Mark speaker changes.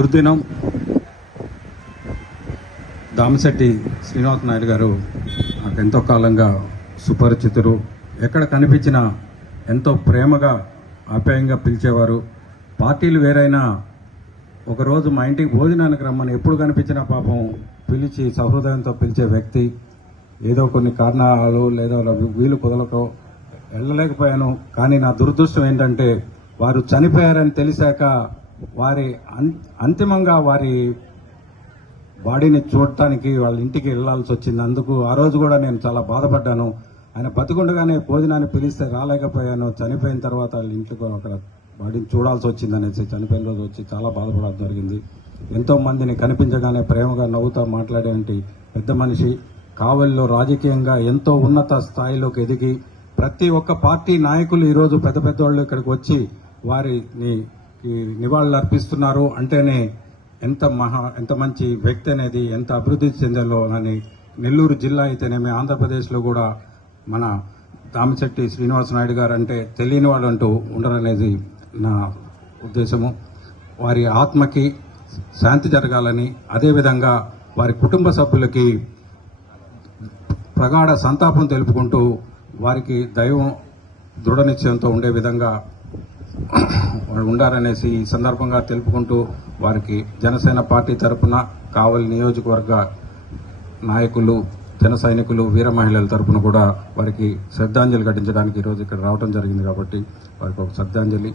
Speaker 1: దుర్దినం దామశెట్టి శ్రీనివాస నాయుడు గారు నాకు ఎంతో కాలంగా సుపరిచితులు ఎక్కడ కనిపించినా ఎంతో ప్రేమగా ఆప్యాయంగా పిలిచేవారు. పార్టీలు వేరైనా ఒకరోజు మా ఇంటికి భోజనానికి రమ్మని ఎప్పుడు కనిపించినా పాపం పిలిచి సహృదయంతో పిలిచే వ్యక్తి. ఏదో కొన్ని కారణాలు లేదా వీలు కుదలకో వెళ్ళలేకపోయాను. కానీ నా దురదృష్టం ఏంటంటే వారు చనిపోయారని తెలిసాక వారి అం- అంతిమంగా వారి బాడీని చూడటానికి వాళ్ళ ఇంటికి వెళ్ళాల్సి వచ్చింది. అందుకు ఆ రోజు కూడా నేను చాలా బాధపడ్డాను. ఆయన బతికుండగానే భోజనాన్ని పిలిస్తే రాలేకపోయాను. చనిపోయిన తర్వాత వాళ్ళ ఇంటికి అక్కడ బాడీని చూడాల్సి వచ్చింది అనేసి చనిపోయిన రోజు వచ్చి చాలా బాధపడడం జరిగింది. ఎంతో మందిని కనిపించగానే ప్రేమగా నవ్వుతా మాట్లాడేంటి పెద్ద మనిషి కావలిలో రాజకీయంగా ఎంతో ఉన్నత స్థాయిలోకి ఎదిగి ప్రతి ఒక్క పార్టీ నాయకులు ఈరోజు పెద్ద పెద్దవాళ్ళు ఇక్కడికి వచ్చి వారిని నివాళులు అర్పిస్తున్నారు. అంటేనే ఎంత మహా ఎంత మంచి వ్యక్తి అనేది ఎంత అభివృద్ధి చెందాలో అని నెల్లూరు జిల్లా అయితేనేమి ఆంధ్రప్రదేశ్లో కూడా మన దామిశెట్టి శ్రీనివాస నాయుడు గారు అంటే తెలియని వాళ్ళు అంటూ ఉండరనేది నా ఉద్దేశము. వారి ఆత్మకి శాంతి జరగాలని అదేవిధంగా వారి కుటుంబ సభ్యులకి ప్రగాఢ సంతాపం తెలుపుకుంటూ వారికి దైవం దృఢనిశ్చయంతో ఉండే విధంగా ఉండారనేసి ఈ సందర్భంగా తెలుపుకుంటూ వారికి జనసేన పార్టీ తరపున కావలి నియోజకవర్గ నాయకులు జన సైనికులు వీర మహిళల తరపున కూడా వారికి శ్రద్ధాంజలి ఘటించడానికి ఈరోజు ఇక్కడ రావడం జరిగింది కాబట్టి వారికి ఒక శ్రద్ధాంజలి.